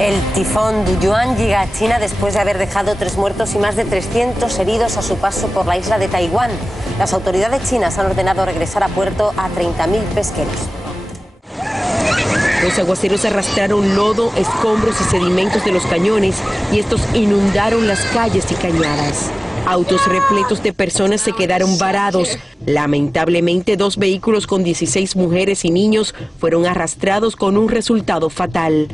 El tifón Duyuan llega a China después de haber dejado 3 muertos y más de 300 heridos a su paso por la isla de Taiwán. Las autoridades chinas han ordenado regresar a puerto a 30.000 pesqueros. Los aguaceros arrastraron lodo, escombros y sedimentos de los cañones y estos inundaron las calles y cañadas. Autos repletos de personas se quedaron varados. Lamentablemente, 2 vehículos con 16 mujeres y niños fueron arrastrados con un resultado fatal.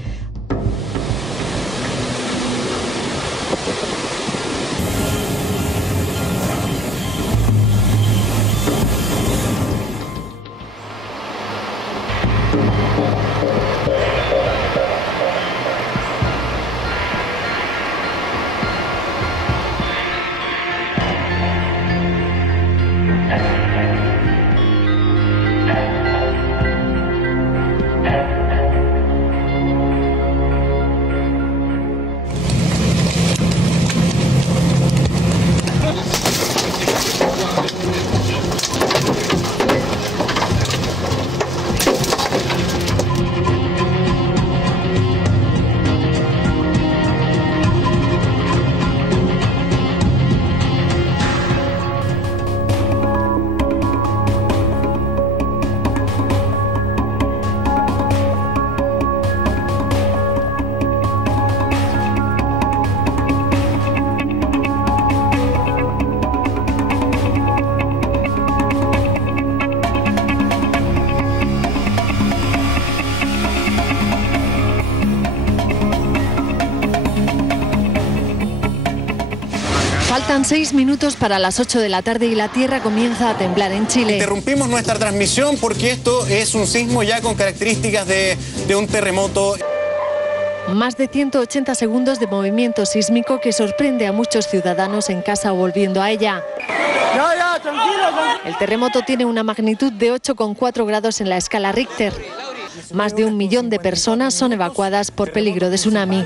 Faltan 6 minutos para las 8 de la tarde y la tierra comienza a temblar en Chile. Interrumpimos nuestra transmisión porque esto es un sismo ya con características de un terremoto. Más de 180 segundos de movimiento sísmico que sorprende a muchos ciudadanos en casa o volviendo a ella. Ya, tranquilo. El terremoto tiene una magnitud de 8,4 grados en la escala Richter. Más de 1 millón de personas son evacuadas por peligro de tsunami.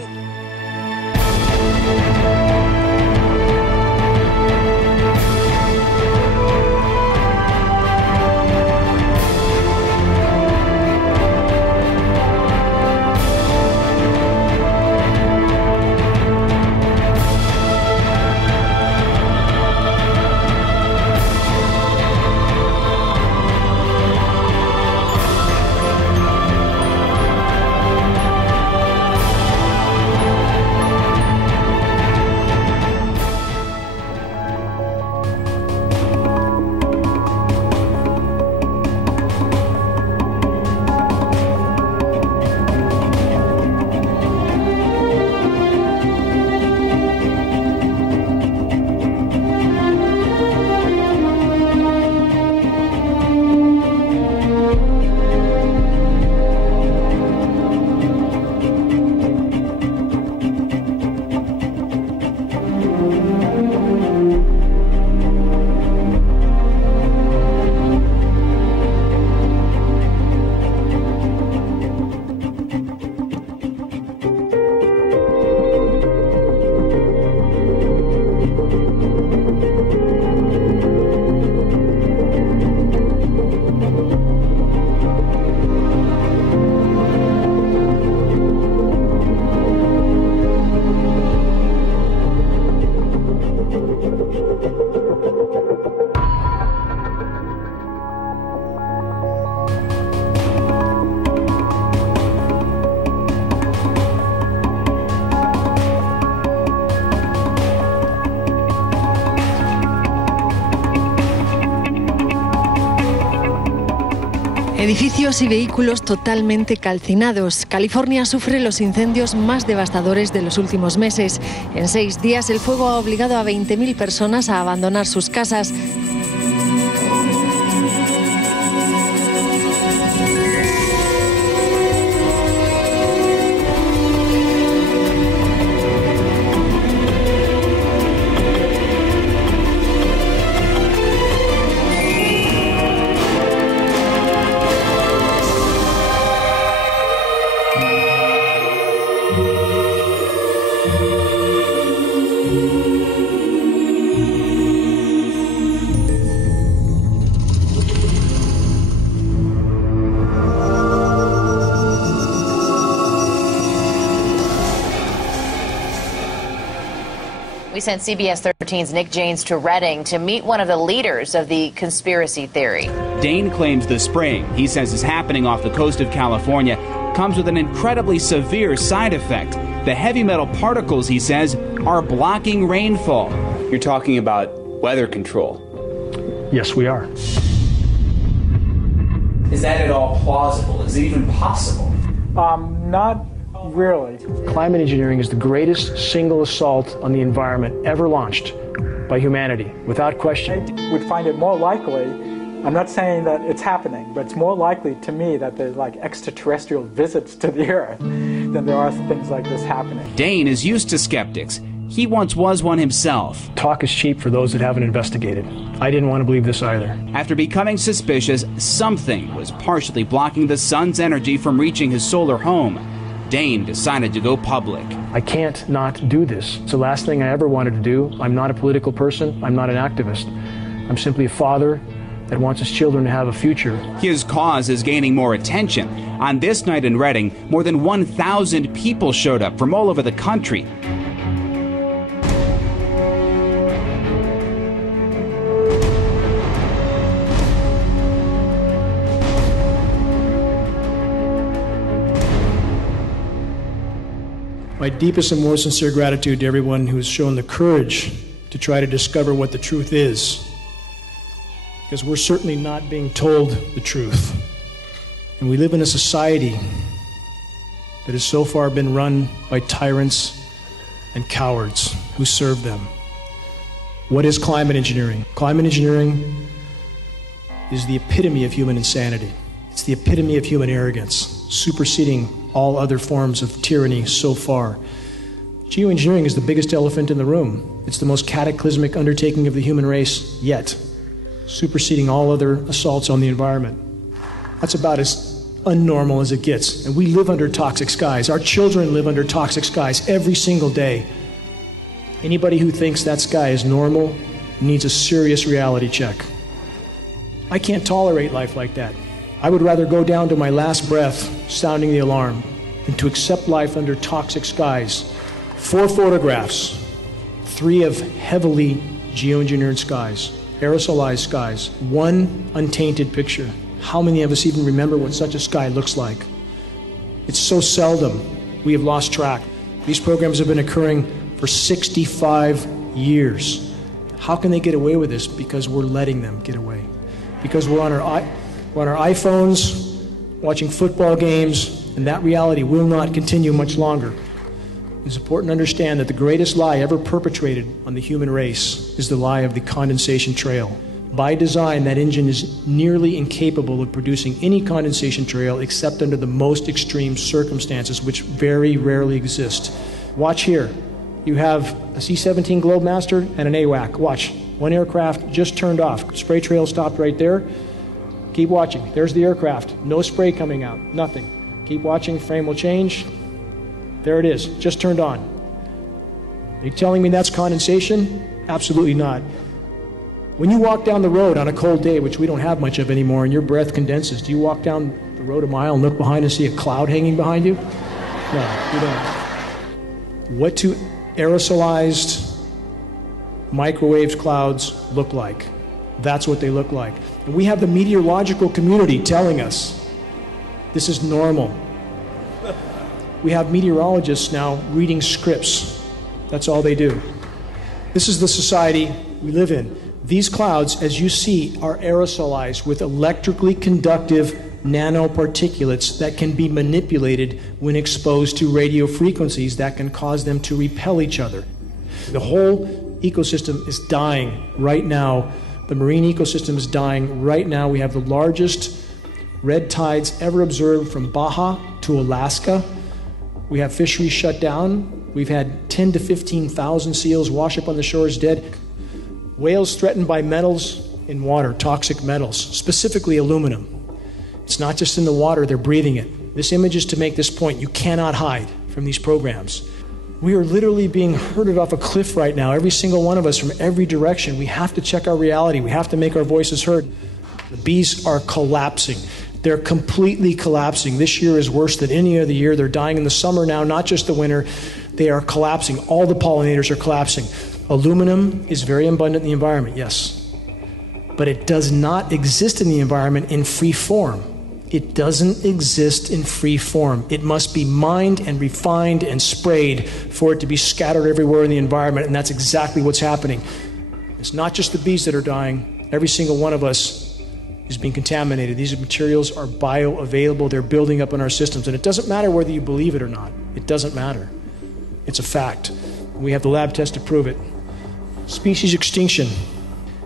Edificios y vehículos totalmente calcinados. California sufre los incendios más devastadores de los últimos meses. En 6 días el fuego ha obligado a 20.000 personas a abandonar sus casas. We sent CBS 13's Nick Janes to Redding to meet one of the leaders of the conspiracy theory. Dane claims the spraying he says is happening off the coast of California comes with an incredibly severe side effect. The heavy metal particles, he says, are blocking rainfall. You're talking about weather control. Yes, we are. Is that at all plausible? Is it even possible? Not really. Climate engineering is the greatest single assault on the environment ever launched by humanity, without question. I would find it more likely, I'm not saying that it's happening, but it's more likely to me that there's like extraterrestrial visits to the Earth than there are things like this happening. Dane is used to skeptics. He once was one himself. Talk is cheap for those that haven't investigated. I didn't want to believe this either. After becoming suspicious, something was partially blocking the sun's energy from reaching his solar home. Dane decided to go public. I can't not do this. It's the last thing I ever wanted to do. I'm not a political person. I'm not an activist. I'm simply a father that wants his children to have a future. His cause is gaining more attention. On this night in Redding, more than 1,000 people showed up from all over the country. My deepest and most sincere gratitude to everyone who has shown the courage to try to discover what the truth is. Because we're certainly not being told the truth. And we live in a society that has so far been run by tyrants and cowards who serve them. What is climate engineering? Climate engineering is the epitome of human insanity. It's the epitome of human arrogance, superseding all other forms of tyranny so far. Geoengineering is the biggest elephant in the room. It's the most cataclysmic undertaking of the human race yet, superseding all other assaults on the environment. That's about as unnormal as it gets. And we live under toxic skies. Our children live under toxic skies every single day. Anybody who thinks that sky is normal needs a serious reality check. I can't tolerate life like that. I would rather go down to my last breath sounding the alarm than to accept life under toxic skies. 4 photographs, 3 of heavily geoengineered skies, aerosolized skies, 1 untainted picture. How many of us even remember what such a sky looks like? It's so seldom we have lost track. These programs have been occurring for 65 years. How can they get away with this? Because we're letting them get away. Because we're on our iPhones, watching football games, and that reality will not continue much longer. It's important to understand that the greatest lie ever perpetrated on the human race is the lie of the condensation trail. By design, that engine is nearly incapable of producing any condensation trail except under the most extreme circumstances, which very rarely exist. Watch here. You have a C-17 Globemaster and an AWAC. Watch. 1 aircraft just turned off. Spray trail stopped right there. Keep watching. There's the aircraft. No spray coming out. Nothing. Keep watching. Frame will change. There it is. Just turned on. Are you telling me that's condensation? Absolutely not. When you walk down the road on a cold day, which we don't have much of anymore, and your breath condenses, do you walk down the road a mile and look behind and see a cloud hanging behind you? No, you don't. What do aerosolized microwave clouds look like? That's what they look like. And we have the meteorological community telling us this is normal. We have meteorologists now reading scripts. That's all they do. This is the society we live in. These clouds, as you see, are aerosolized with electrically conductive nanoparticulates that can be manipulated when exposed to radio frequencies that can cause them to repel each other. The whole ecosystem is dying right now. The marine ecosystem is dying right now. We have the largest red tides ever observed from Baja to Alaska. We have fisheries shut down. We've had 10 to 15,000 seals wash up on the shores dead. Whales threatened by metals in water, toxic metals, specifically aluminum. It's not just in the water, they're breathing it. This image is to make this point. You cannot hide from these programs. We are literally being herded off a cliff right now, every single one of us from every direction. We have to check our reality. We have to make our voices heard. The bees are collapsing. They're completely collapsing. This year is worse than any other year. They're dying in the summer now, not just the winter. They are collapsing. All the pollinators are collapsing. Aluminum is very abundant in the environment, yes. But it does not exist in the environment in free form. It doesn't exist in free form. It must be mined and refined and sprayed for it to be scattered everywhere in the environment, and that's exactly what's happening. It's not just the bees that are dying. Every single one of us is being contaminated. These materials are bioavailable. They're building up in our systems, and it doesn't matter whether you believe it or not. It doesn't matter. It's a fact. We have the lab test to prove it. Species extinction.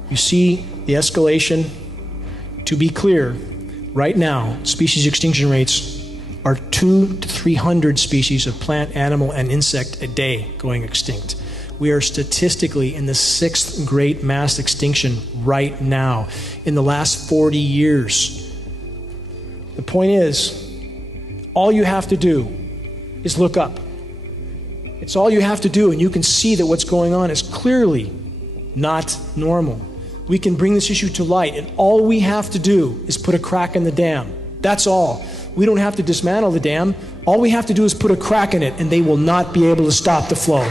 You see the escalation. To be clear, right now, species extinction rates are 200 to 300 species of plant, animal, and insect a day going extinct. We are statistically in the 6th great mass extinction right now in the last 40 years. The point is, all you have to do is look up. It's all you have to do, and you can see that what's going on is clearly not normal. We can bring this issue to light, and all we have to do is put a crack in the dam. That's all. We don't have to dismantle the dam. All we have to do is put a crack in it, and they will not be able to stop the flow.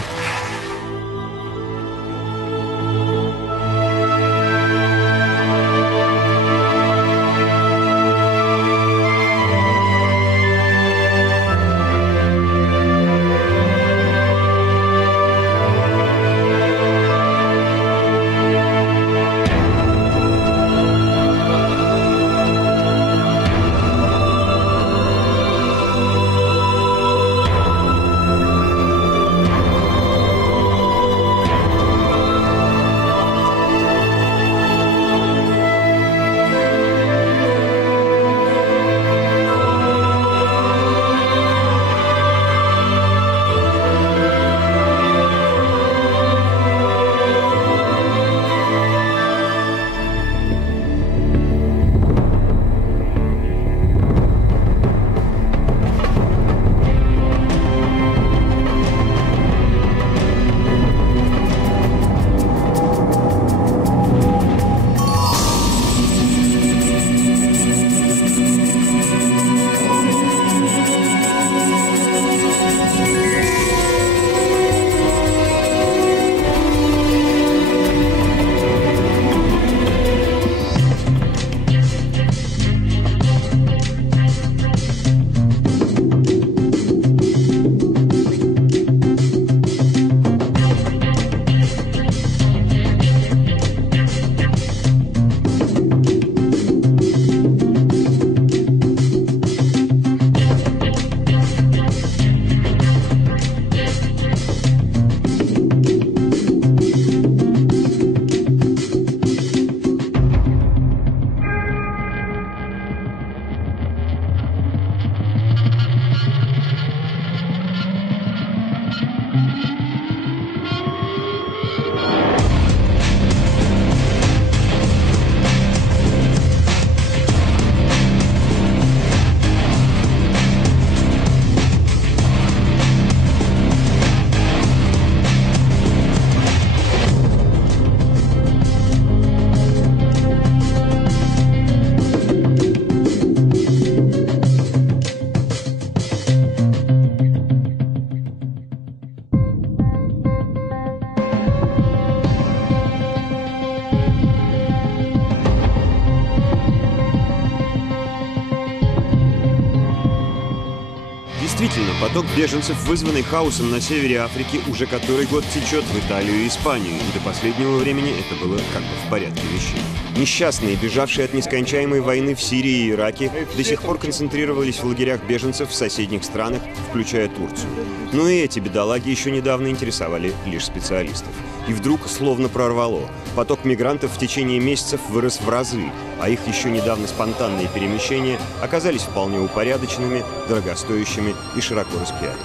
Действительно, поток беженцев, вызванный хаосом на севере Африки, уже который год течет в Италию и Испанию, и до последнего времени это было как бы в порядке вещей. Несчастные, бежавшие от нескончаемой войны в Сирии и Ираке, до сих пор концентрировались в лагерях беженцев в соседних странах, включая Турцию. Но и эти бедолаги еще недавно интересовали лишь специалистов. И вдруг словно прорвало. Поток мигрантов в течение месяцев вырос в разы, а их еще недавно спонтанные перемещения оказались вполне упорядоченными, дорогостоящими и широко распиаренными.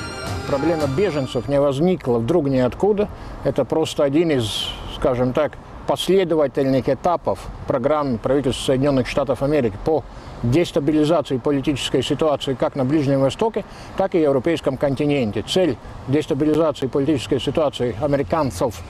Проблема беженцев не возникла вдруг ниоткуда. Это просто один из, скажем так, последовательных этапов программы правительства Соединенных Штатов Америки по дестабилизации политической ситуации как на Ближнем Востоке, так и в европейском континенте. Цель дестабилизации политической ситуации американцев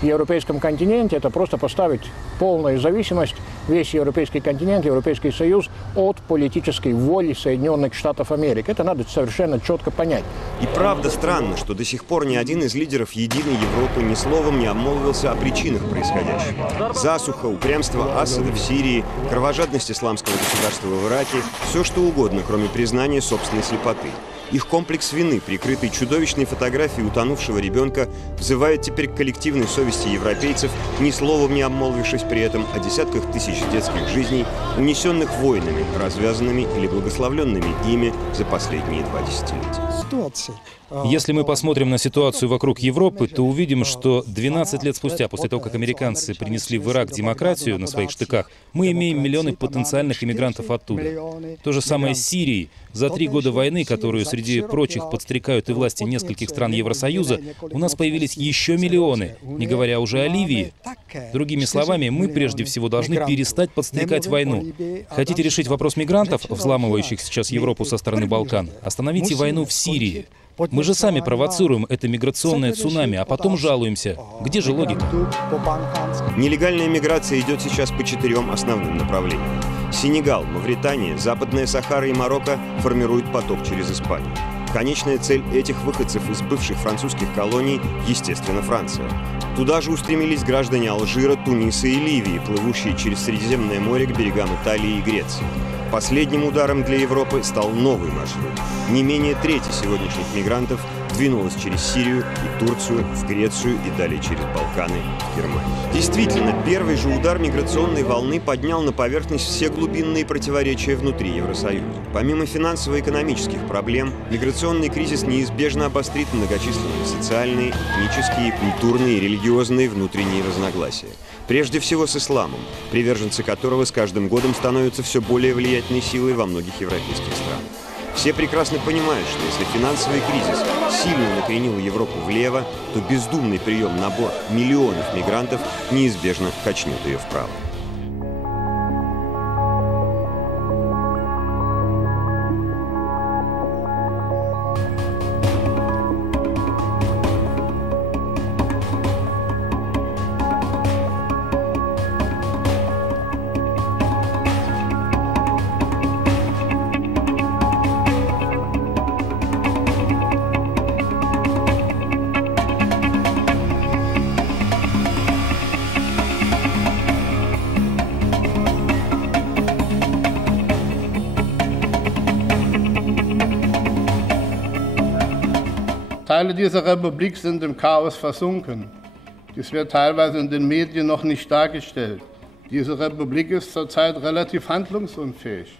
в европейском континенте – это просто поставить полную зависимость весь европейский континент, Европейский Союз от политической воли Соединенных Штатов Америки. Это надо совершенно четко понять. И правда странно, что до сих пор ни один из лидеров единой Европы ни словом не обмолвился о причинах происходящего. Засуха, упрямство Асада в Сирии, кровожадность исламского государства в Ираке – все что угодно, кроме признания собственной слепоты. Их комплекс вины, прикрытый чудовищной фотографией утонувшего ребенка, взывает теперь к коллективной совести европейцев, ни словом не обмолвившись при этом о десятках тысяч детских жизней, унесенных войнами, развязанными или благословленными ими за последние 2 десятилетия. Если мы посмотрим на ситуацию вокруг Европы, то увидим, что 12 лет спустя, после того, как американцы принесли в Ирак демократию на своих штыках, мы имеем миллионы потенциальных иммигрантов оттуда. То же самое с Сирией. За 3 года войны, которую среди прочих подстрекают и власти нескольких стран Евросоюза, у нас появились еще миллионы, не говоря уже о Ливии. Другими словами, мы прежде всего должны перестать подстрекать войну. Хотите решить вопрос мигрантов, взламывающих сейчас Европу со стороны Балкан? Остановите войну в Сирии. Мы же сами провоцируем это миграционное цунами, а потом жалуемся. Где же логика? Нелегальная миграция идет сейчас по 4 основным направлениям. Сенегал, Мавритания, Западная Сахара и Марокко формируют поток через Испанию. Конечная цель этих выходцев из бывших французских колоний, естественно, Франция. Туда же устремились граждане Алжира, Туниса и Ливии, плывущие через Средиземное море к берегам Италии и Греции. Последним ударом для Европы стал новый маршрут. Не менее трети сегодняшних мигрантов двинулась через Сирию и Турцию, в Грецию и далее через Балканы в Германию. Действительно, первый же удар миграционной волны поднял на поверхность все глубинные противоречия внутри Евросоюза. Помимо финансово-экономических проблем, миграционный кризис неизбежно обострит многочисленные социальные, этнические, культурные и религиозные внутренние разногласия. Прежде всего с исламом, приверженцы которого с каждым годом становятся все более влиятельной силой во многих европейских странах. Все прекрасно понимают, что если финансовый кризис сильно накренил Европу влево, то бездумный прием на борт миллионов мигрантов неизбежно качнет ее вправо. Teile dieser Republik sind im Chaos versunken. Dies wird teilweise in den Medien noch nicht dargestellt. Diese Republik ist zurzeit relativ handlungsunfähig.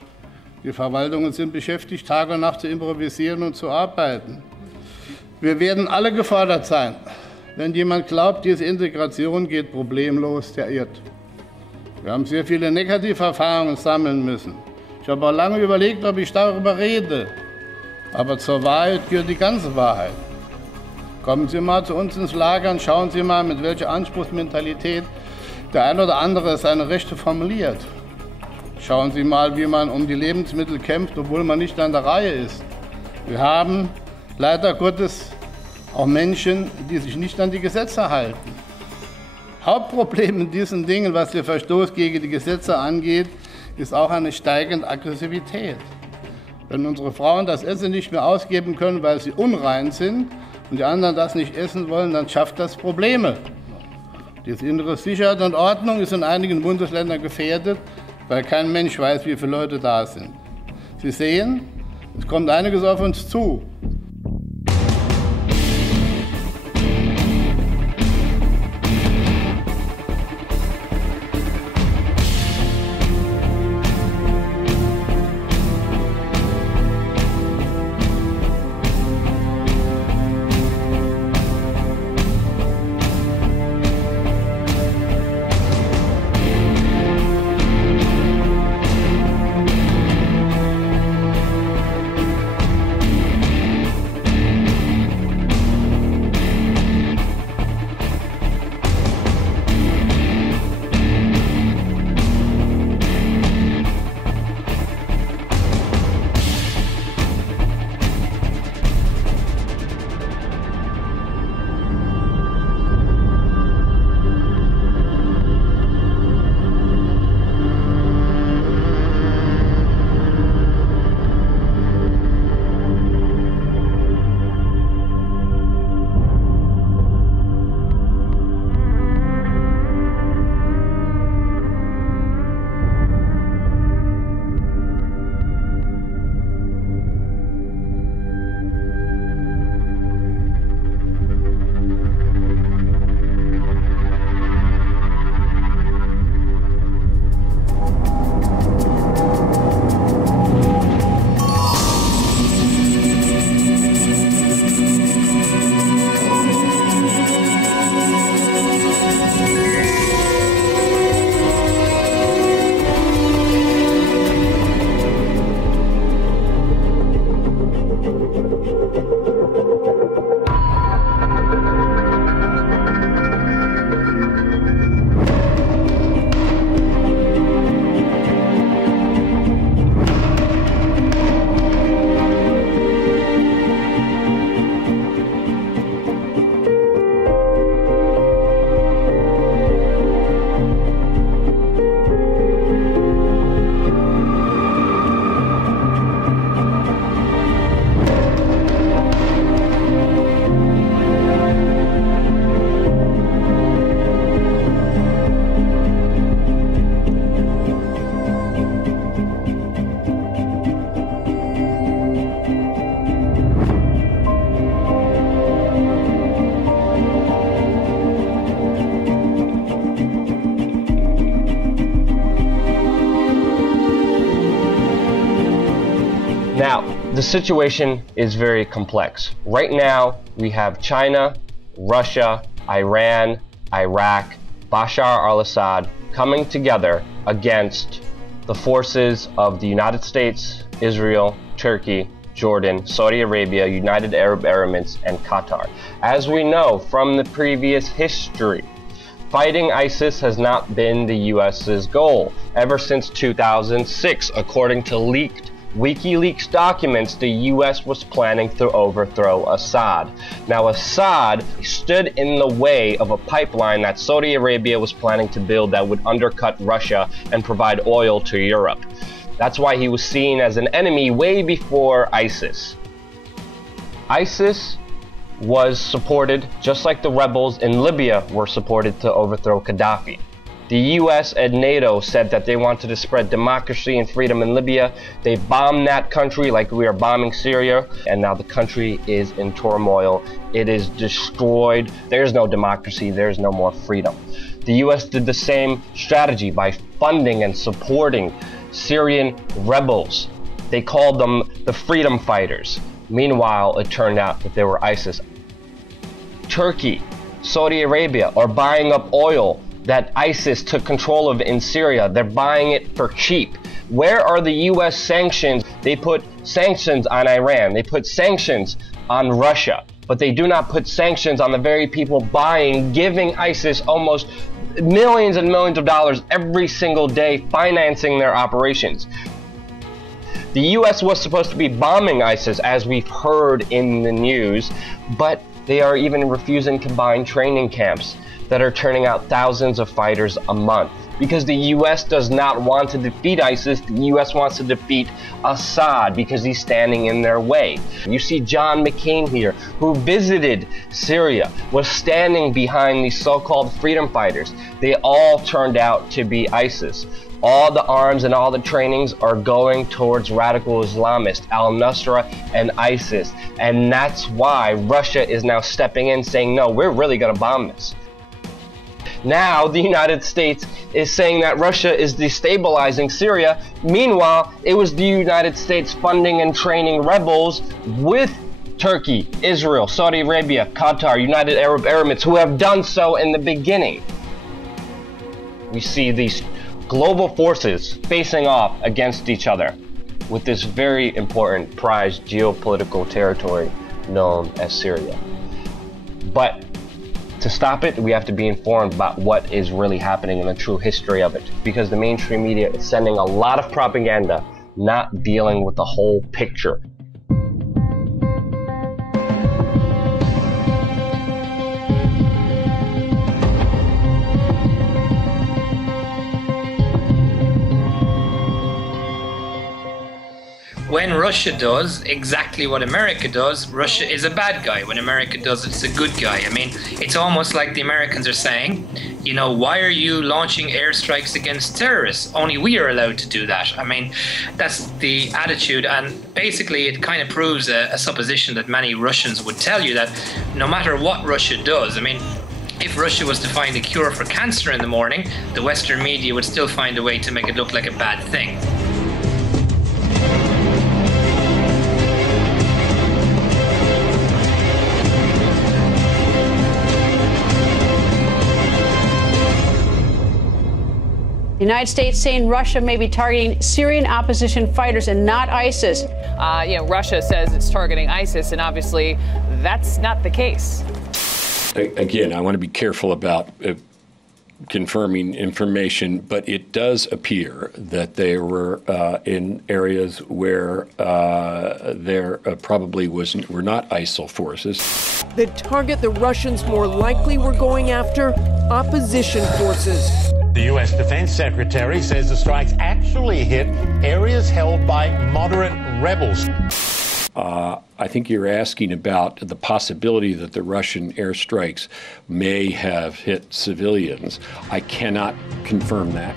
Die Verwaltungen sind beschäftigt, Tag und Nacht zu improvisieren und zu arbeiten. Wir werden alle gefordert sein. Wenn jemand glaubt, diese Integration geht problemlos, der irrt. Wir haben sehr viele negative Erfahrungen sammeln müssen. Ich habe auch lange überlegt, ob ich darüber rede. Aber zur Wahrheit gehört die ganze Wahrheit. Kommen Sie mal zu uns ins Lager und schauen Sie mal, mit welcher Anspruchsmentalität der ein oder andere seine Rechte formuliert. Schauen Sie mal, wie man um die Lebensmittel kämpft, obwohl man nicht an der Reihe ist. Wir haben leider Gottes auch Menschen, die sich nicht an die Gesetze halten. Hauptproblem in diesen Dingen, was den Verstoß gegen die Gesetze angeht, ist auch eine steigende Aggressivität. Wenn unsere Frauen das Essen nicht mehr ausgeben können, weil sie unrein sind, und die anderen das nicht essen wollen, dann schafft das Probleme. Diese innere Sicherheit und Ordnung ist in einigen Bundesländern gefährdet, weil kein Mensch weiß, wie viele Leute da sind. Sie sehen, es kommt einiges auf uns zu. Now, the situation is very complex. Right now, we have China, Russia, Iran, Iraq, Bashar al-Assad coming together against the forces of the United States, Israel, Turkey, Jordan, Saudi Arabia, United Arab Emirates, and Qatar. As we know from the previous history, fighting ISIS has not been the US's goal. Ever since 2006, according to leaked WikiLeaks documents, the US was planning to overthrow Assad. Now, Assad stood in the way of a pipeline that Saudi Arabia was planning to build that would undercut Russia and provide oil to Europe. That's why he was seen as an enemy way before ISIS. ISIS was supported, just like the rebels in Libya were supported to overthrow Gaddafi. The US and NATO said that they wanted to spread democracy and freedom in Libya. They bombed that country like we are bombing Syria, and now the country is in turmoil. It is destroyed. There's no democracy. There's no more freedom. The US did the same strategy by funding and supporting Syrian rebels. They called them the freedom fighters. Meanwhile, it turned out that they were ISIS. Turkey, Saudi Arabia are buying up oil that ISIS took control of in Syria. They're buying it for cheap. Where are the US sanctions? They put sanctions on Iran. They put sanctions on Russia. But they do not put sanctions on the very people giving ISIS almost millions and millions of dollars every single day, financing their operations. The US was supposed to be bombing ISIS, as we've heard in the news, but they are even refusing to combine training camps that are turning out thousands of fighters a month. Because the US does not want to defeat ISIS, the US wants to defeat Assad because he's standing in their way. You see John McCain here, who visited Syria, was standing behind these so-called freedom fighters. They all turned out to be ISIS. All the arms and all the trainings are going towards radical Islamists, al-Nusra and ISIS. And that's why Russia is now stepping in saying, no, we're really gonna bomb this. Now the United States is saying that Russia is destabilizing Syria. Meanwhile, it was the United States funding and training rebels with Turkey, Israel, Saudi Arabia, Qatar, United Arab Emirates, who have done so in the beginning. We see these global forces facing off against each other with this very important prized geopolitical territory known as Syria. But to stop it, we have to be informed about what is really happening and the true history of it, because the mainstream media is sending a lot of propaganda, not dealing with the whole picture. When Russia does exactly what America does, Russia is a bad guy. When America does, it's a good guy. I mean, it's almost like the Americans are saying, you know, why are you launching airstrikes against terrorists? Only we are allowed to do that. I mean, that's the attitude, and basically it kind of proves a supposition that many Russians would tell you, that no matter what Russia does, I mean, if Russia was to find a cure for cancer in the morning, the Western media would still find a way to make it look like a bad thing. The United States saying Russia may be targeting Syrian opposition fighters and not ISIS. Russia says it's targeting ISIS, and obviously that's not the case. Again, I want to be careful about confirming information, but it does appear that they were in areas where there probably were not ISIL forces. The target the Russians more likely were going after? Opposition forces. The U.S. Defense Secretary says the strikes actually hit areas held by moderate rebels. I think you're asking about the possibility that the Russian airstrikes may have hit civilians. I cannot confirm that.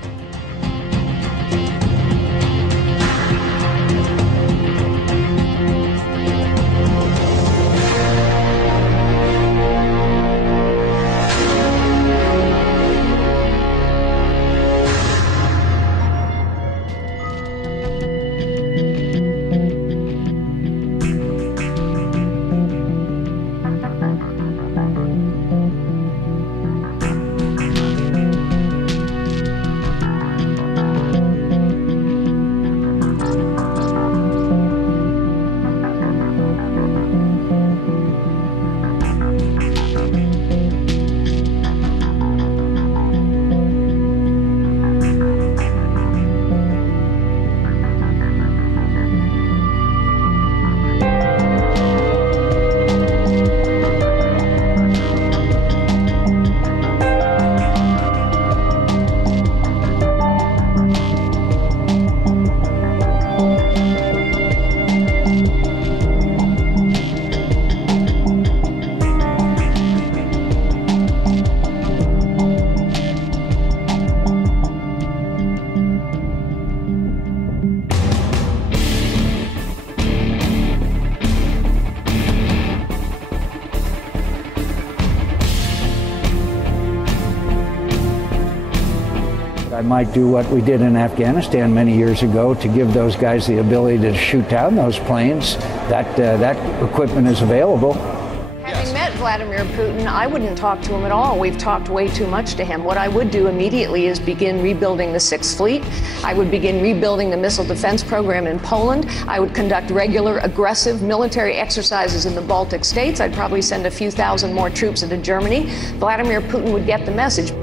might do what we did in Afghanistan many years ago to give those guys the ability to shoot down those planes. That equipment is available. Having met Vladimir Putin, I wouldn't talk to him at all. We've talked way too much to him. What I would do immediately is begin rebuilding the Sixth Fleet. I would begin rebuilding the missile defense program in Poland. I would conduct regular, aggressive military exercises in the Baltic states. I'd probably send a few thousand more troops into Germany. Vladimir Putin would get the message.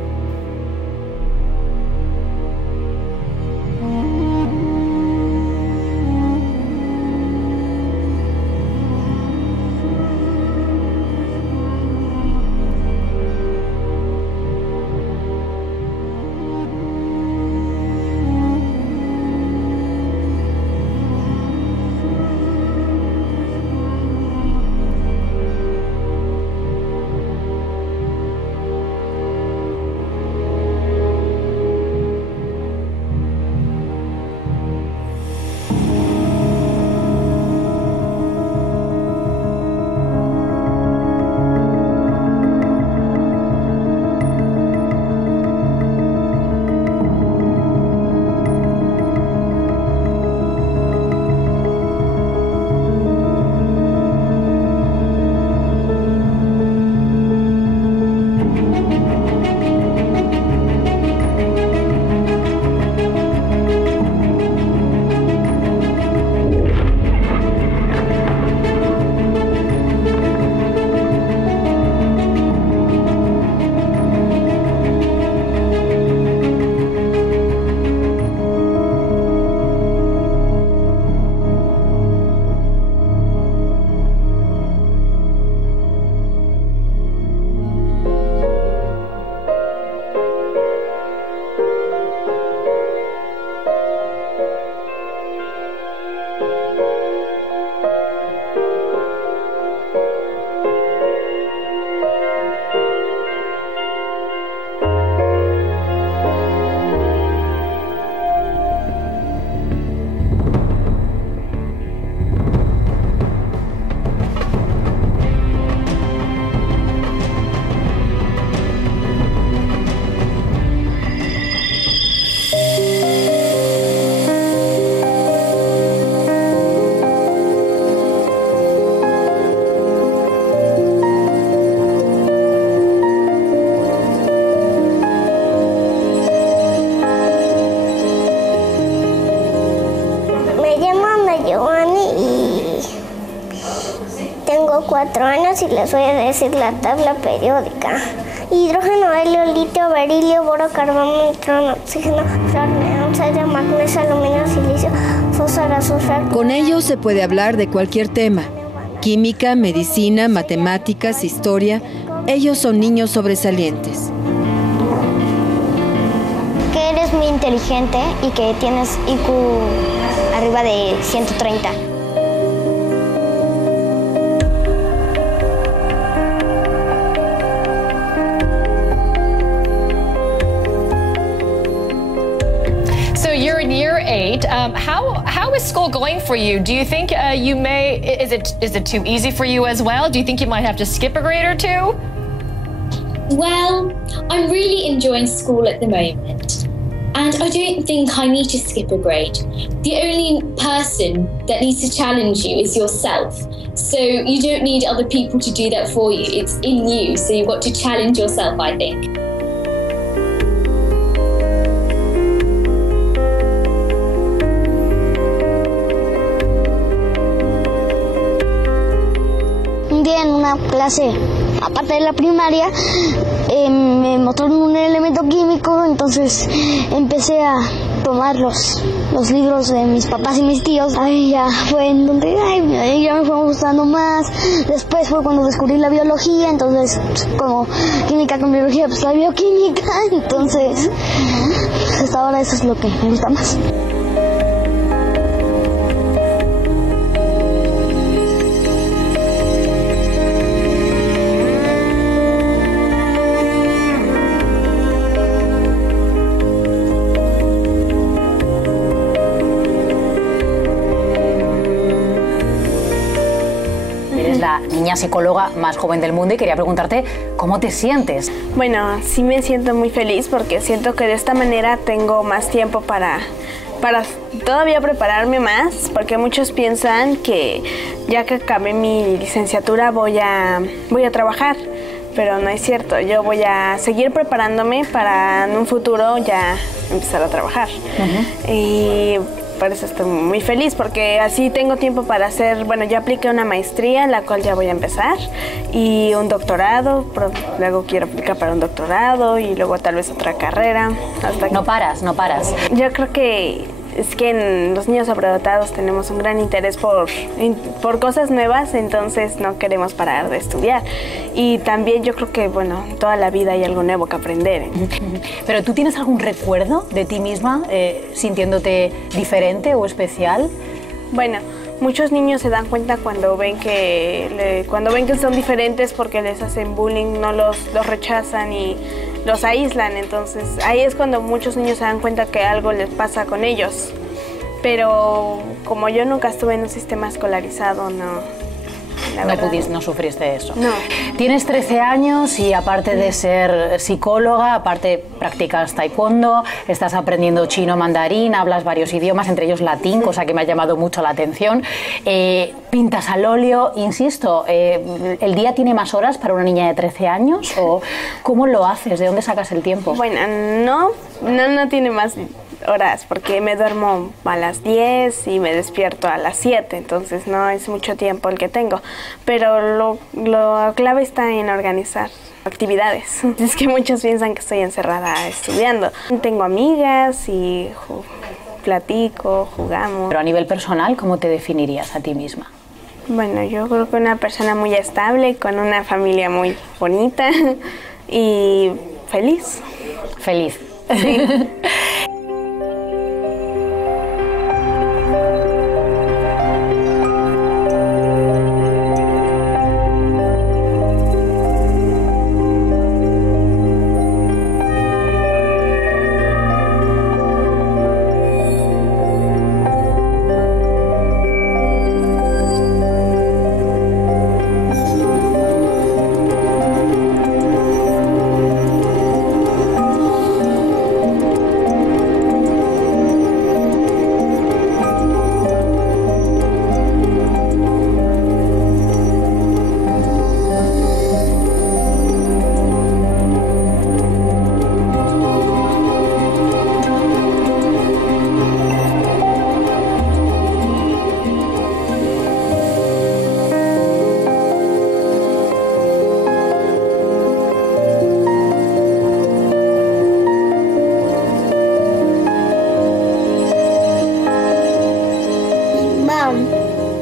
Tengo 4 años y les voy a decir la tabla periódica. Hidrógeno, helio, litio, berilio, boro, carbono, nitrógeno, oxígeno, flúor, neón, sodio, magnesio, aluminio, silicio, fósforo, azufre. Con ellos se puede hablar de cualquier tema. Química, medicina, matemáticas, historia. Ellos son niños sobresalientes. Que eres muy inteligente y que tienes IQ arriba de 130. So you're in year 8. How is school going for you? Do you think you may? Is it too easy for you as well? Do you think you might have to skip a grade or two? Well, I'm really enjoying school at the moment, and I don't think I need to skip a grade. The only person that needs to challenge you is yourself. So you don't need other people to do that for you. It's in you, so you've got to challenge yourself, I think. Un día en una clase, aparte de la primaria, me mostraron un elemento químico, entonces empecé a tomar los libros de mis papás y mis tíos. Ahí ya fue en donde ya me fue gustando más. Después fue cuando descubrí la biología, entonces como química con biología, pues la bioquímica, entonces hasta ahora eso es lo que me gusta más. eres la niña psicóloga más joven del mundo y quería preguntarte cómo te sientes. Bueno, sí me siento muy feliz porque siento que de esta manera tengo más tiempo para todavía prepararme más, porque muchos piensan que ya que acabé mi licenciatura voy a trabajar, pero no es cierto. Yo voy a seguir preparándome para en un futuro ya empezar a trabajar. Y por eso estoy muy feliz, porque así tengo tiempo para hacer, bueno, yo apliqué una maestría, en la cual ya voy a empezar, y un doctorado, luego quiero aplicar para un doctorado, y luego tal vez otra carrera. Hasta que... No paras. Yo creo que es que en los niños sobredotados tenemos un gran interés por cosas nuevas, entonces no queremos parar de estudiar. Y también yo creo que, bueno, toda la vida hay algo nuevo que aprender. ¿Pero tú tienes algún recuerdo de ti misma sintiéndote diferente o especial? Bueno, muchos niños se dan cuenta cuando ven que son diferentes porque les hacen bullying, no los rechazan y los aíslan. Entonces ahí es cuando muchos niños se dan cuenta que algo les pasa con ellos. Pero como yo nunca estuve en un sistema escolarizado, no sufriste eso. No. Tienes 13 años y aparte de ser psicóloga, aparte practicas taekwondo, estás aprendiendo chino, mandarín, hablas varios idiomas, entre ellos latín, cosa que me ha llamado mucho la atención. Pintas al óleo, insisto, ¿el día tiene más horas para una niña de 13 años? ¿O cómo lo haces? ¿De dónde sacas el tiempo? Bueno, no tiene más horas, porque me duermo a las 10 y me despierto a las 7, entonces no es mucho tiempo el que tengo, pero lo clave está en organizar actividades. Es que muchos piensan que estoy encerrada estudiando. Tengo amigas y platico, jugamos. Pero a nivel personal, ¿cómo te definirías a ti misma? Bueno, yo creo que una persona muy estable, con una familia muy bonita y feliz. Feliz. Sí.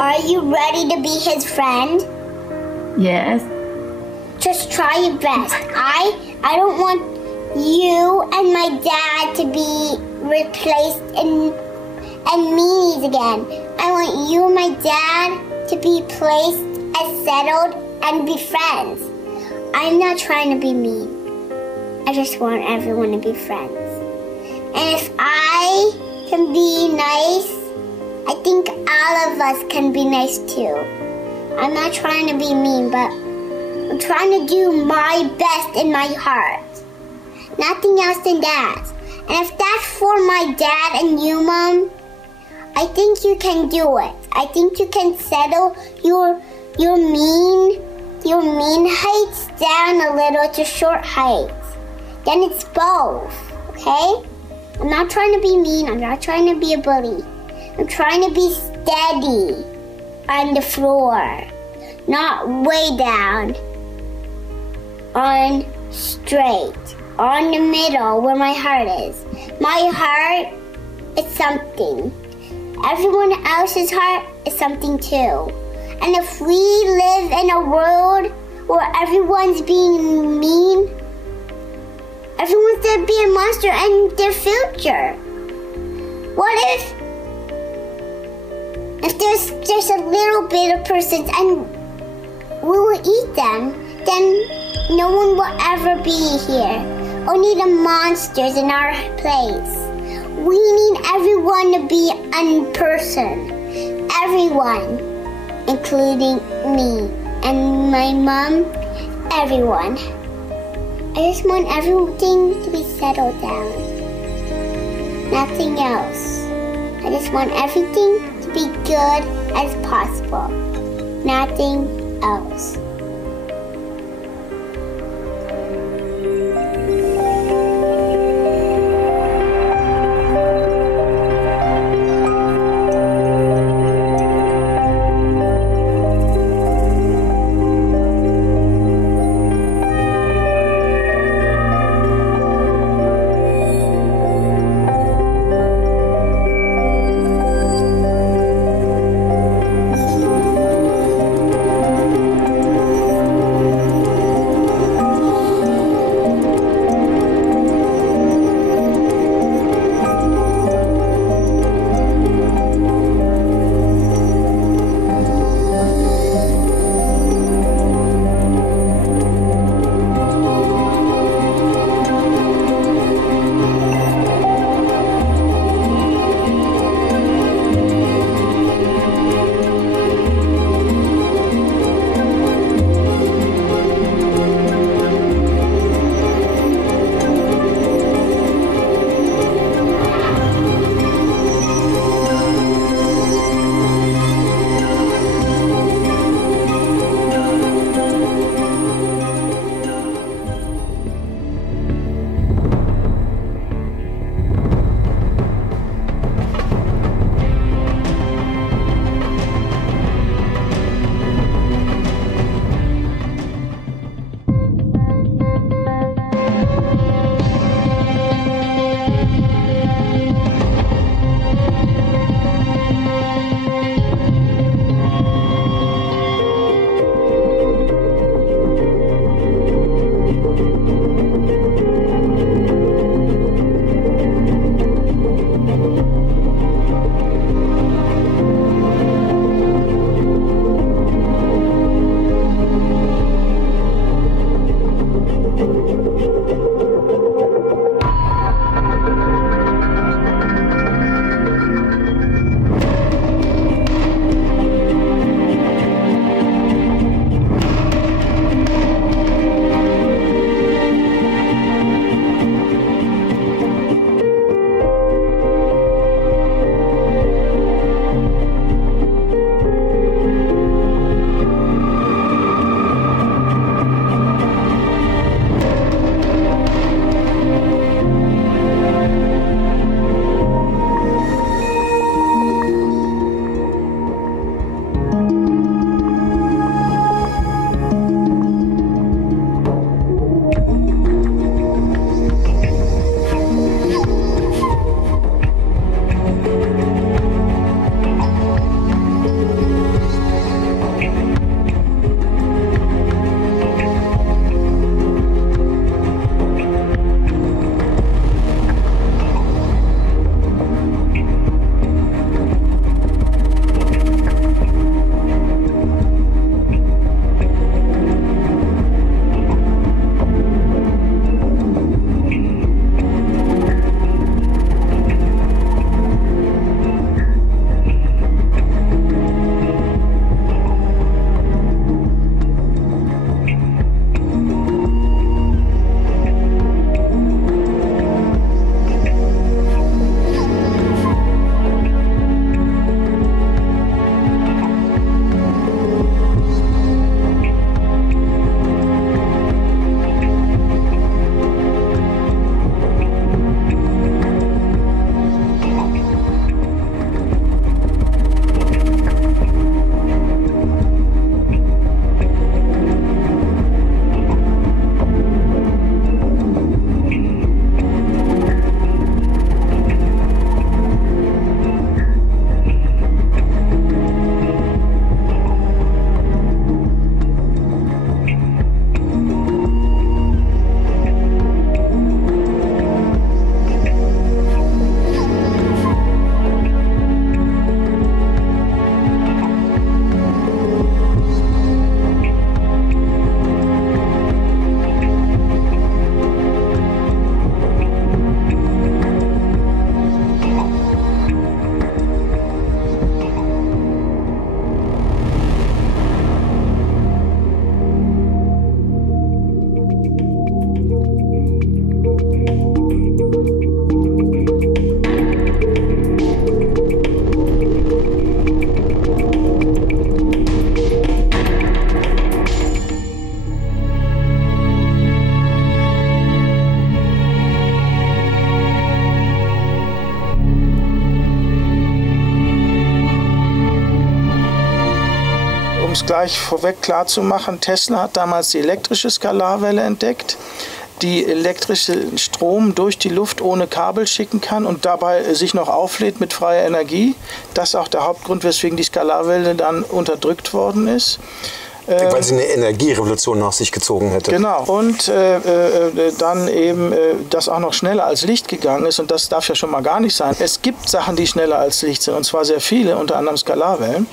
Are you ready to be his friend? Yes. Just try your best. I don't want you and my dad to be replaced and meanies again. I want you and my dad to be placed as settled and be friends. I'm not trying to be mean. I just want everyone to be friends. And if I can be nice, I think all of us can be nice too. I'm not trying to be mean, but I'm trying to do my best in my heart. Nothing else than that. And if that's for my dad and you, Mom, I think you can do it. I think you can settle your mean heights down a little to short heights. Then it's both, okay? I'm not trying to be mean. I'm not trying to be a bully. I'm trying to be steady on the floor, not way down, on straight, on the middle where my heart is. My heart is something. Everyone else's heart is something too. And if we live in a world where everyone's being mean, everyone's gonna be a monster in their future. What if there's just a little bit of persons and we will eat them, then no one will ever be here. Only the monsters in our place. We need everyone to be a person. Everyone. including me and my mom, everyone. I just want everything to be settled down. Nothing else. I just want everything to be good as possible. Nothing else. Um es gleich vorweg klar zu machen, Tesla hat damals die elektrische Skalarwelle entdeckt, die elektrischen Strom durch die Luft ohne Kabel schicken kann und dabei sich noch auflädt mit freier Energie. Das ist auch der Hauptgrund, weswegen die Skalarwelle dann unterdrückt worden ist. Weil sie eine Energierevolution nach sich gezogen hätte. Genau. Und dann eben, das auch noch schneller als Licht gegangen ist. Und das darf ja schon mal gar nicht sein. Es gibt Sachen, die schneller als Licht sind. Und zwar sehr viele, unter anderem Skalarwellen.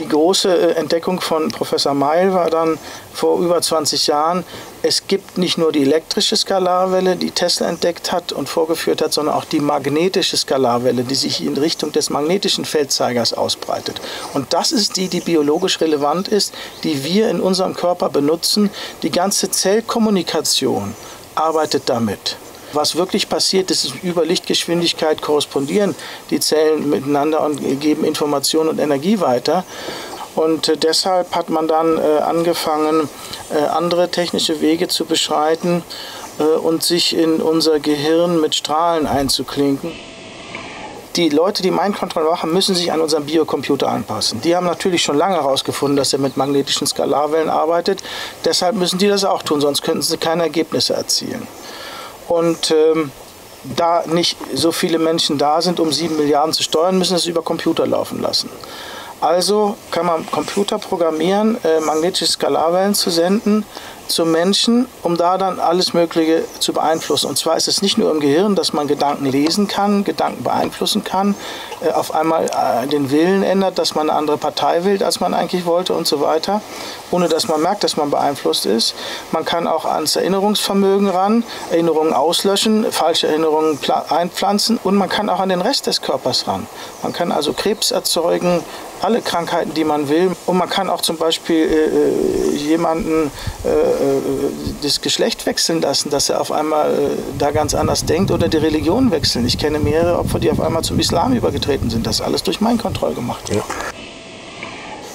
Die große Entdeckung von Professor Meil war dann vor über 20 Jahren, es gibt nicht nur die elektrische Skalarwelle, die Tesla entdeckt hat und vorgeführt hat, sondern auch die magnetische Skalarwelle, die sich in Richtung des magnetischen Feldzeigers ausbreitet. Und das ist die, die biologisch relevant ist, die wir in unserem Körper benutzen. Die ganze Zellkommunikation arbeitet damit. Was wirklich passiert, ist, über Lichtgeschwindigkeit korrespondieren die Zellen miteinander und geben Information und Energie weiter. Und deshalb hat man dann angefangen, andere technische Wege zu beschreiten und sich in unser Gehirn mit Strahlen einzuklinken. Die Leute, die Mind Control machen, müssen sich an unseren Biocomputer anpassen. Die haben natürlich schon lange herausgefunden, dass er mit magnetischen Skalarwellen arbeitet. Deshalb müssen die das auch tun, sonst könnten sie keine Ergebnisse erzielen. Und da nicht so viele Menschen da sind, um 7 Milliarden zu steuern, müssen sie es über Computer laufen lassen. Also kann man Computer programmieren, magnetische Skalarwellen zu senden zum Menschen, um da dann alles Mögliche zu beeinflussen. Und zwar ist es nicht nur im Gehirn, dass man Gedanken lesen kann, Gedanken beeinflussen kann, auf einmal den Willen ändert, dass man eine andere Partei wählt, als man eigentlich wollte und so weiter, ohne dass man merkt, dass man beeinflusst ist. Man kann auch ans Erinnerungsvermögen ran, Erinnerungen auslöschen, falsche Erinnerungen einpflanzen und man kann auch an den Rest des Körpers ran. Man kann also Krebs erzeugen, alle Krankheiten, die man will. Und man kann auch zum Beispiel jemanden das Geschlecht wechseln lassen, dass er auf einmal da ganz anders denkt oder die Religion wechseln. Ich kenne mehrere Opfer, die auf einmal zum Islam übergetreten sind. Das ist alles durch Mind Control gemacht. Ja.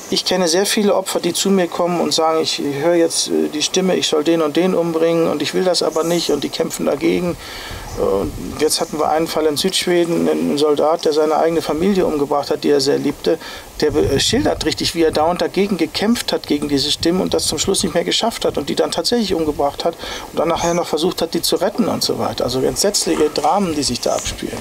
Ich kenne sehr viele Opfer, die zu mir kommen und sagen, ich höre jetzt die Stimme, ich soll den und den umbringen und ich will das aber nicht und die kämpfen dagegen. Und jetzt hatten wir einen Fall in Südschweden, einen Soldat, der seine eigene Familie umgebracht hat, die er sehr liebte. Der schildert richtig, wie er dauernd dagegen gekämpft hat, gegen diese Stimmen und das zum Schluss nicht mehr geschafft hat und die dann tatsächlich umgebracht hat und dann nachher noch versucht hat, die zu retten und so weiter. Also entsetzliche Dramen, die sich da abspielen.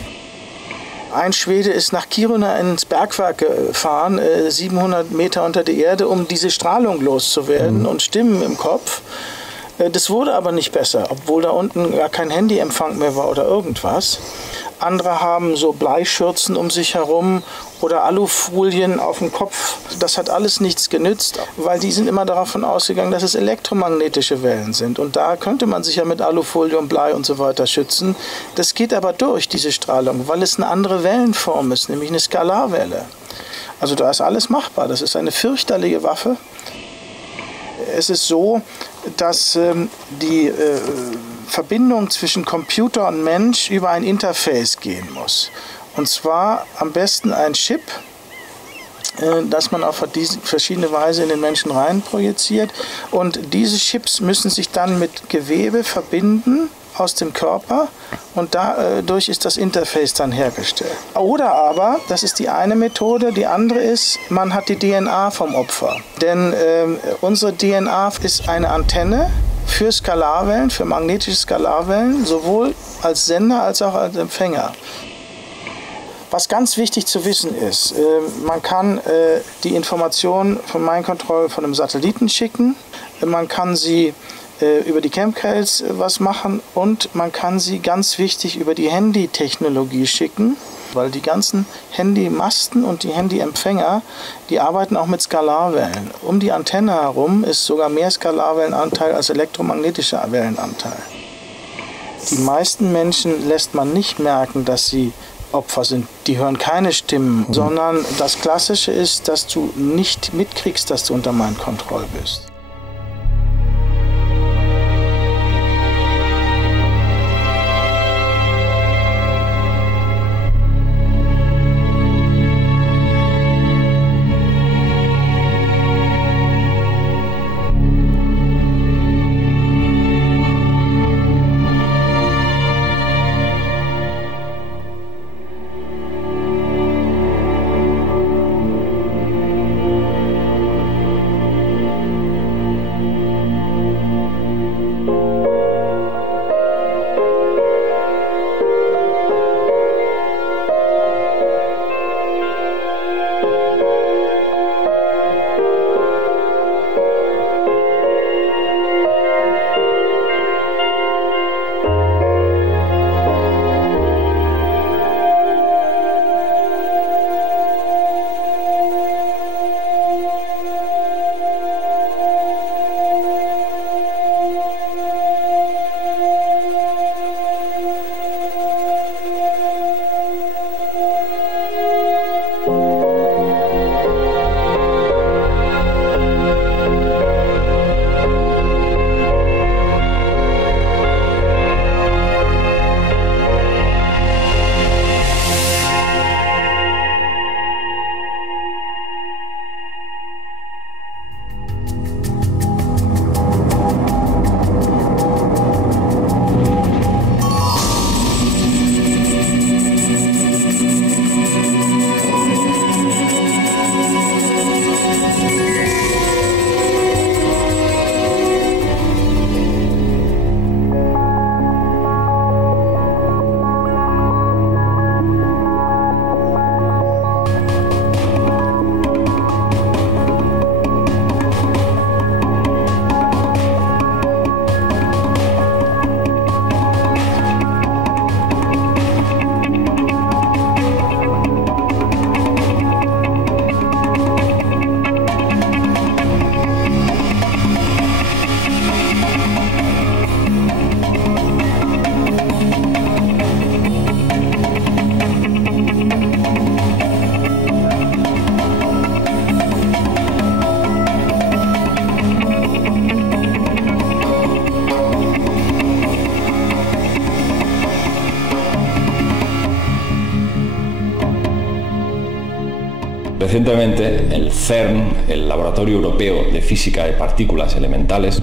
Ein Schwede ist nach Kiruna ins Bergwerk gefahren, 700 Meter unter die Erde, um diese Strahlung loszuwerden und Stimmen im Kopf. Das wurde aber nicht besser, obwohl da unten gar kein Handyempfang mehr war oder irgendwas. Andere haben so Bleischürzen um sich herum oder Alufolien auf dem Kopf. Das hat alles nichts genützt, weil die sind immer davon ausgegangen, dass es elektromagnetische Wellen sind. Und da könnte man sich ja mit Alufolie und Blei und so weiter schützen. Das geht aber durch, diese Strahlung, weil es eine andere Wellenform ist, nämlich eine Skalarwelle. Also da ist alles machbar. Das ist eine fürchterliche Waffe. Es ist so, dass die Verbindung zwischen Computer und Mensch über ein Interface gehen muss. Und zwar am besten ein Chip, das man auf verschiedene Weise in den Menschen rein projiziert. Und diese Chips müssen sich dann mit Gewebe verbinden aus dem Körper und dadurch ist das Interface dann hergestellt. Oder aber, das ist die eine Methode, die andere ist, man hat die DNA vom Opfer. Denn unsere DNA ist eine Antenne für Skalarwellen, für magnetische Skalarwellen, sowohl als Sender als auch als Empfänger. Was ganz wichtig zu wissen ist, man kann die Informationen von Mind Control von einem Satelliten schicken, man kann sie über die Chemtrails was machen und man kann sie ganz wichtig über die Handy-Technologie schicken, weil die ganzen Handymasten und die Handyempfänger, die arbeiten auch mit Skalarwellen. Um die Antenne herum ist sogar mehr Skalarwellenanteil als elektromagnetischer Wellenanteil. Die meisten Menschen lässt man nicht merken, dass sie Opfer sind. Die hören keine Stimmen, sondern das Klassische ist, dass du nicht mitkriegst, dass du unter Mind Control bist. Recientemente, el CERN, el Laboratorio Europeo de Física de Partículas Elementales,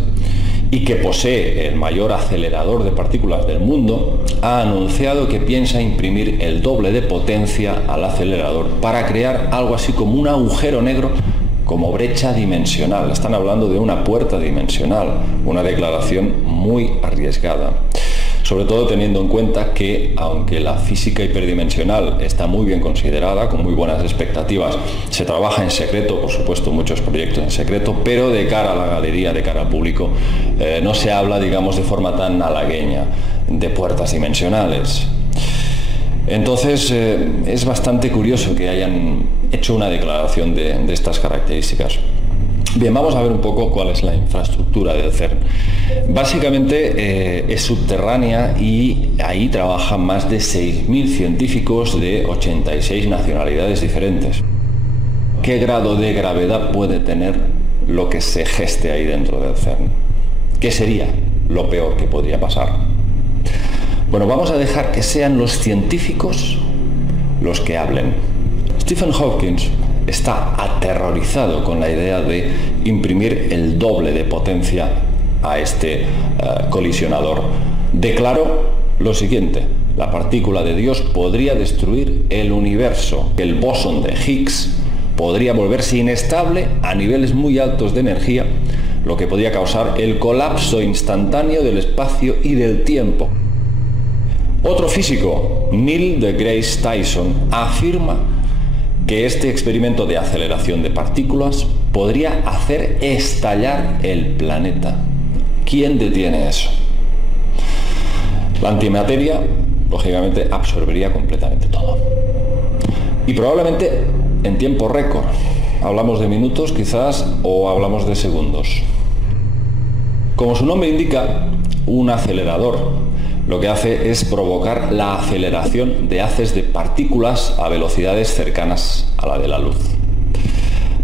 y que posee el mayor acelerador de partículas del mundo, ha anunciado que piensa imprimir el doble de potencia al acelerador para crear algo así como un agujero negro como brecha dimensional. Están hablando de una puerta dimensional, una declaración muy arriesgada. Sobre todo teniendo en cuenta que, aunque la física hiperdimensional está muy bien considerada, con muy buenas expectativas, se trabaja en secreto, por supuesto muchos proyectos en secreto, pero de cara a la galería, de cara al público, no se habla, digamos, de forma tan halagueña de puertas dimensionales. Entonces, es bastante curioso que hayan hecho una declaración de estas características. Bien, vamos a ver un poco cuál es la infraestructura del CERN. Básicamente es subterránea y ahí trabajan más de 6.000 científicos de 86 nacionalidades diferentes. ¿Qué grado de gravedad puede tener lo que se geste ahí dentro del CERN? ¿Qué sería lo peor que podría pasar? Bueno, vamos a dejar que sean los científicos los que hablen. Stephen Hawking está aterrorizado con la idea de imprimir el doble de potencia a este colisionador. Declaró lo siguiente: la partícula de Dios podría destruir el universo. El bosón de Higgs podría volverse inestable a niveles muy altos de energía, lo que podría causar el colapso instantáneo del espacio y del tiempo. Otro físico, Neil deGrasse Tyson, afirma que este experimento de aceleración de partículas podría hacer estallar el planeta. ¿Quién detiene eso? La antimateria, lógicamente, absorbería completamente todo. Y probablemente en tiempo récord. Hablamos de minutos, quizás, o hablamos de segundos. Como su nombre indica, un acelerador lo que hace es provocar la aceleración de haces de partículas a velocidades cercanas a la de la luz,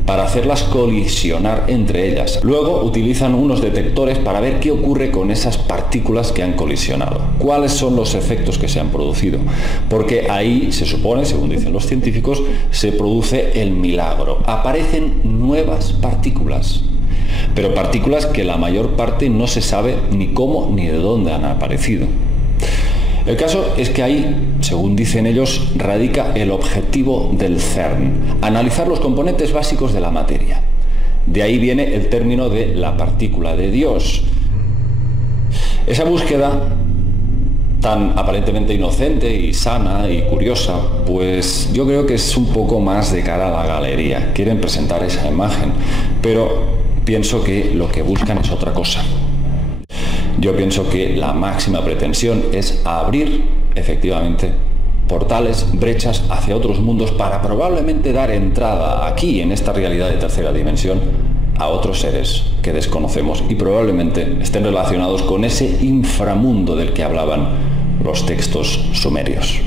para hacerlas colisionar entre ellas. Luego utilizan unos detectores para ver qué ocurre con esas partículas que han colisionado, cuáles son los efectos que se han producido, porque ahí se supone, según dicen los científicos, se produce el milagro. Aparecen nuevas partículas, pero partículas que la mayor parte no se sabe ni cómo ni de dónde han aparecido. El caso es que ahí, según dicen ellos, radica el objetivo del CERN: analizar los componentes básicos de la materia. De ahí viene el término de la partícula de Dios. Esa búsqueda, tan aparentemente inocente y sana y curiosa, pues yo creo que es un poco más de cara a la galería. Quieren presentar esa imagen, pero pienso que lo que buscan es otra cosa. Yo pienso que la máxima pretensión es abrir, efectivamente, portales, brechas hacia otros mundos para probablemente dar entrada aquí, en esta realidad de tercera dimensión, a otros seres que desconocemos y probablemente estén relacionados con ese inframundo del que hablaban los textos sumerios.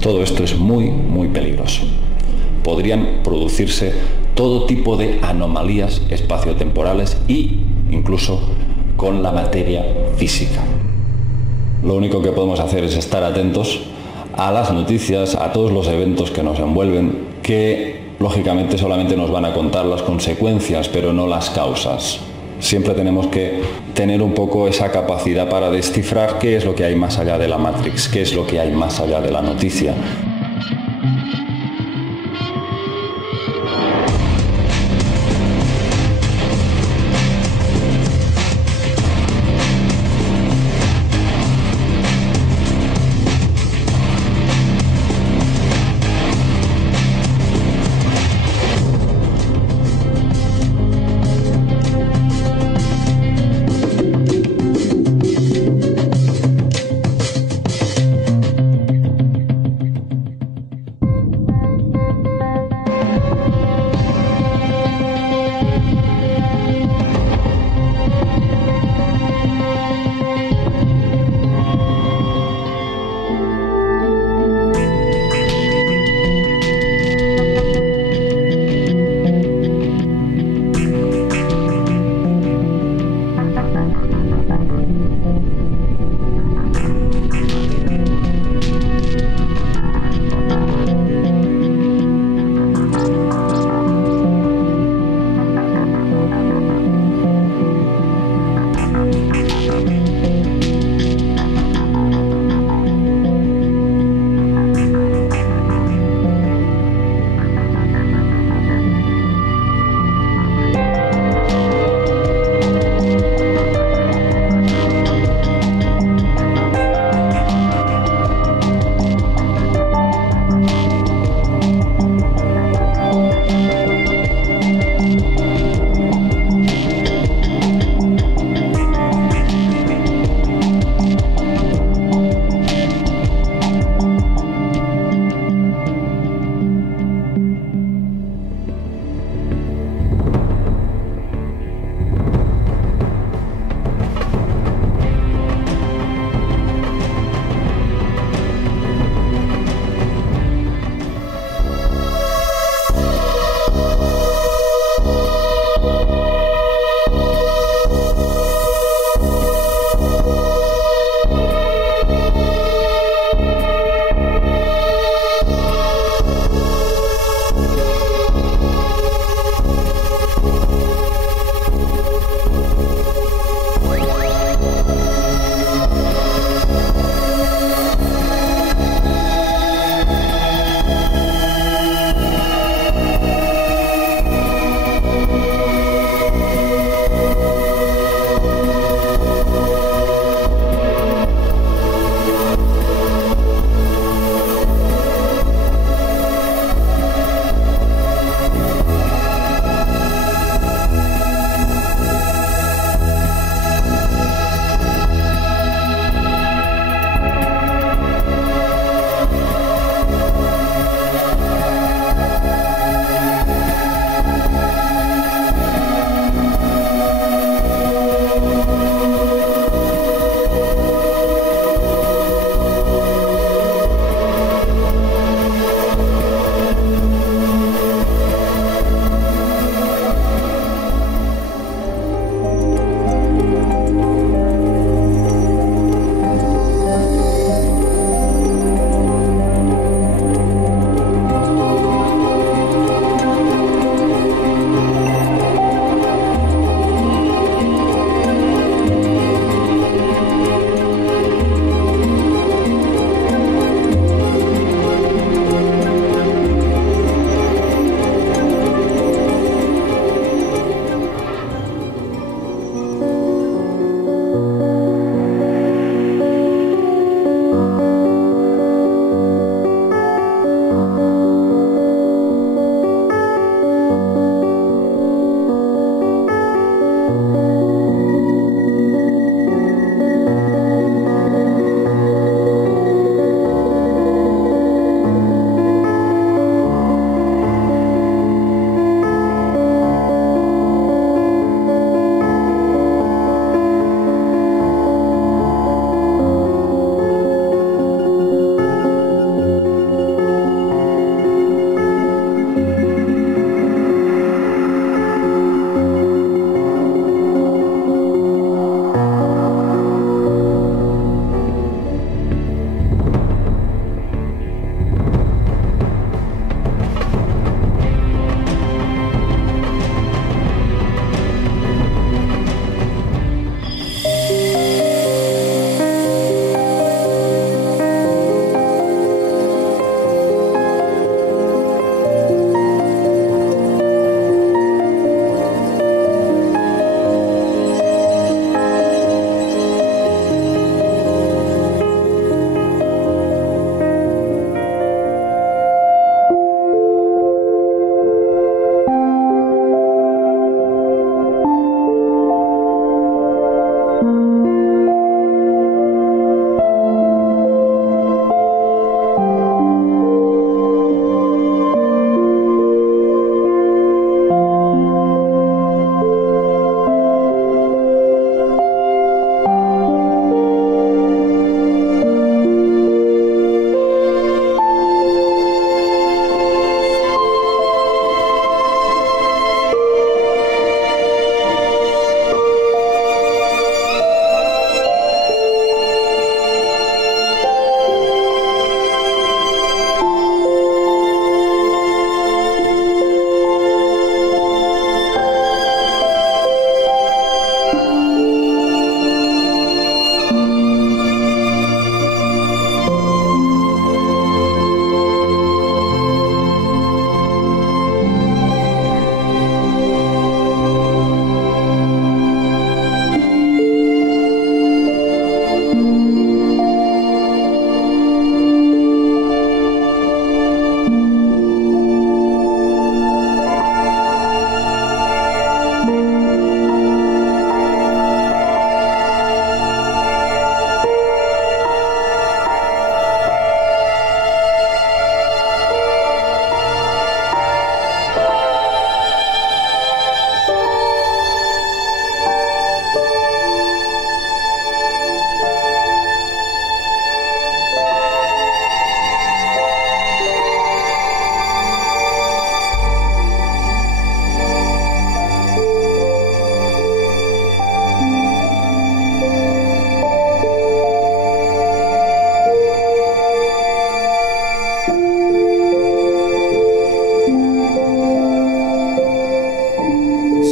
Todo esto es muy, muy peligroso. Podrían producirse todo tipo de anomalías espaciotemporales e incluso con la materia física. Lo único que podemos hacer es estar atentos a las noticias, a todos los eventos que nos envuelven, que lógicamente solamente nos van a contar las consecuencias, pero no las causas. Siempre tenemos que tener un poco esa capacidad para descifrar qué es lo que hay más allá de la Matrix, qué es lo que hay más allá de la noticia.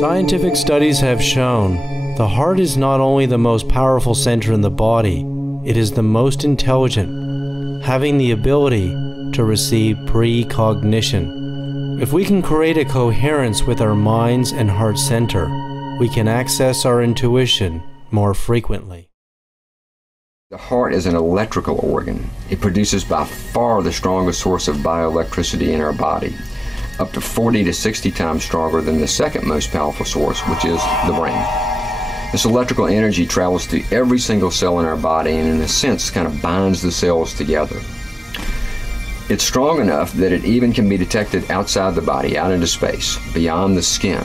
Scientific studies have shown the heart is not only the most powerful center in the body, it is the most intelligent, having the ability to receive precognition. If we can create a coherence with our minds and heart center, we can access our intuition more frequently. The heart is an electrical organ. It produces by far the strongest source of bioelectricity in our body, up to 40 to 60 times stronger than the second most powerful source, which is the brain. This electrical energy travels through every single cell in our body and in a sense kind of binds the cells together. It's strong enough that it even can be detected outside the body, out into space, beyond the skin.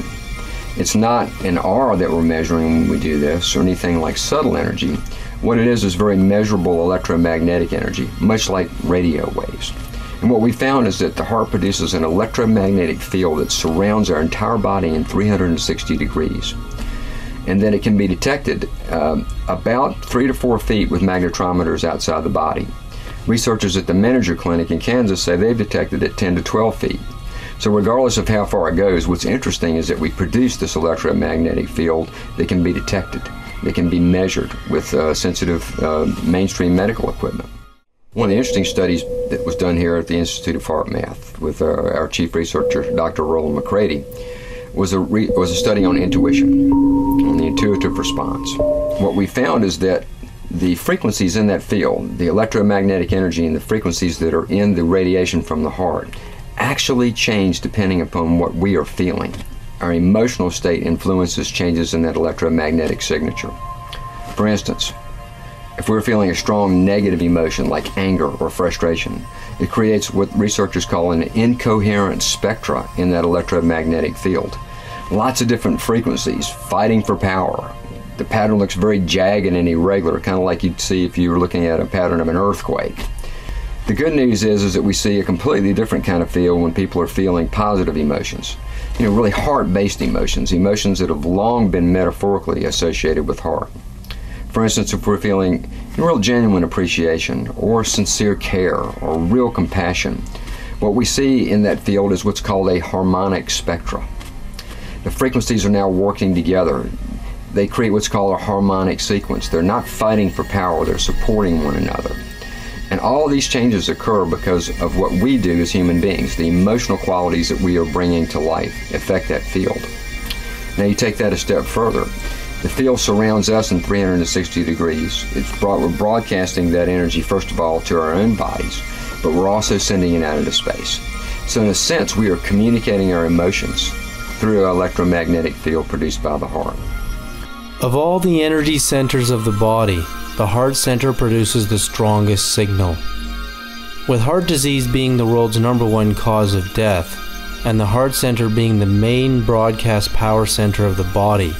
It's not an aura that we're measuring when we do this or anything like subtle energy. What it is very measurable electromagnetic energy, much like radio waves. And what we found is that the heart produces an electromagnetic field that surrounds our entire body in 360 degrees. And then it can be detected about 3 to 4 feet with magnetometers outside the body. Researchers at the Manager Clinic in Kansas say they've detected it 10 to 12 feet. So regardless of how far it goes, what's interesting is that we produce this electromagnetic field that can be detected, that can be measured with sensitive mainstream medical equipment. One of the interesting studies that was done here at the Institute of Heart Math with our chief researcher, Dr. Roland McCready, was a study on intuition, on the intuitive response. What we found is that the frequencies in that field, the electromagnetic energy and the frequencies that are in the radiation from the heart, actually change depending upon what we are feeling. Our emotional state influences changes in that electromagnetic signature. For instance, if we're feeling a strong negative emotion like anger or frustration, it creates what researchers call an incoherent spectra in that electromagnetic field. Lots of different frequencies fighting for power. The pattern looks very jagged and irregular, kind of like you'd see if you were looking at a pattern of an earthquake. The good news is that we see a completely different kind of feel when people are feeling positive emotions. You know, really heart-based emotions, emotions that have long been metaphorically associated with heart. For instance, if we're feeling real genuine appreciation or sincere care or real compassion, what we see in that field is what's called a harmonic spectra. The frequencies are now working together. They create what's called a harmonic sequence. They're not fighting for power, they're supporting one another. And all these changes occur because of what we do as human beings. The emotional qualities that we are bringing to life affect that field. Now you take that a step further. The field surrounds us in 360 degrees. We're broadcasting that energy, first of all, to our own bodies, but we're also sending it out into space. So in a sense, we are communicating our emotions through an electromagnetic field produced by the heart. Of all the energy centers of the body, the heart center produces the strongest signal. With heart disease being the world's #1 cause of death, and the heart center being the main broadcast power center of the body,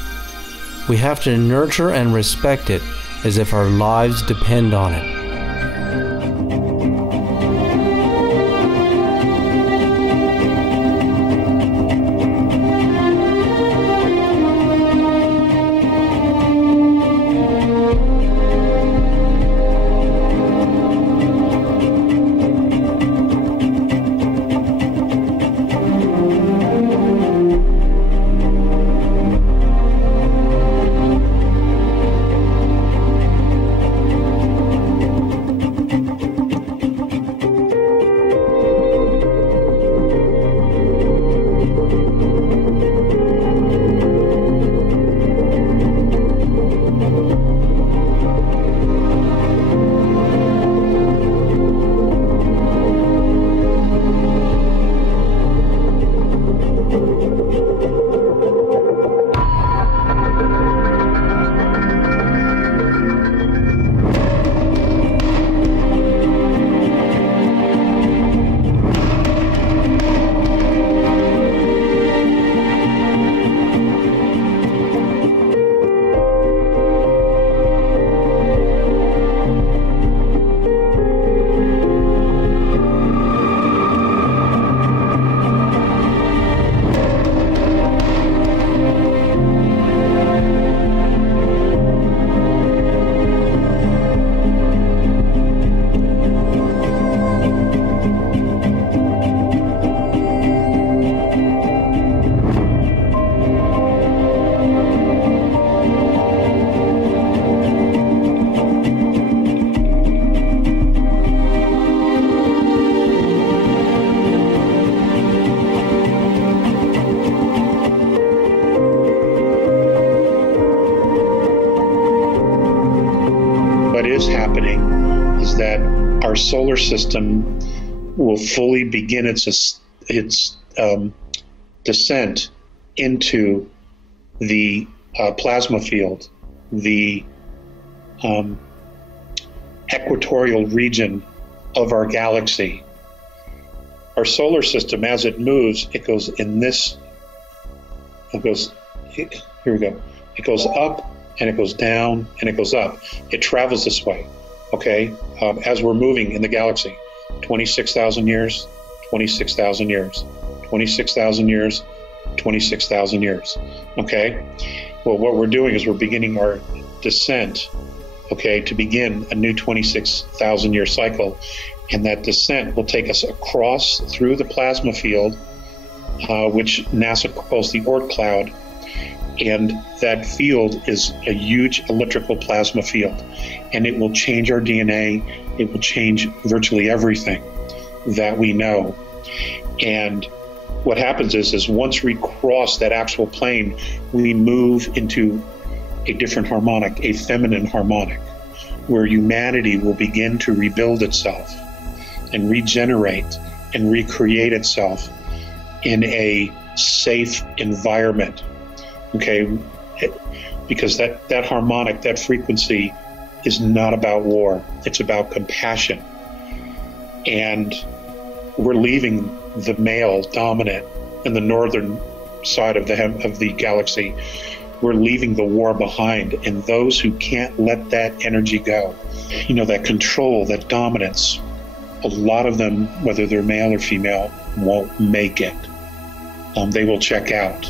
we have to nurture and respect it as if our lives depend on it. that our solar system will fully begin its descent into the plasma field, the equatorial region of our galaxy. Our solar system, as it moves, it goes in this, here we go. It goes up and it goes down and it goes up. It travels this way, okay? As we're moving in the galaxy, 26,000 years, 26,000 years, 26,000 years, 26,000 years, okay? Well, what we're doing is we're beginning our descent, okay, to begin a new 26,000 year cycle. And that descent will take us across through the plasma field, which NASA calls the Oort cloud. And that field is a huge electrical plasma field. And it will change our DNA. It will change virtually everything that we know. And what happens is once we cross that actual plane, we move into a different harmonic, a feminine harmonic, where humanity will begin to rebuild itself and regenerate and recreate itself in a safe environment, okay? Because that harmonic, that frequency is not about war, it's about compassion. And we're leaving the male dominant in the northern side of the galaxy. We're leaving the war behind, and those who can't let that energy go, you know, that control, that dominance, a lot of them, whether they're male or female, won't make it. They will check out.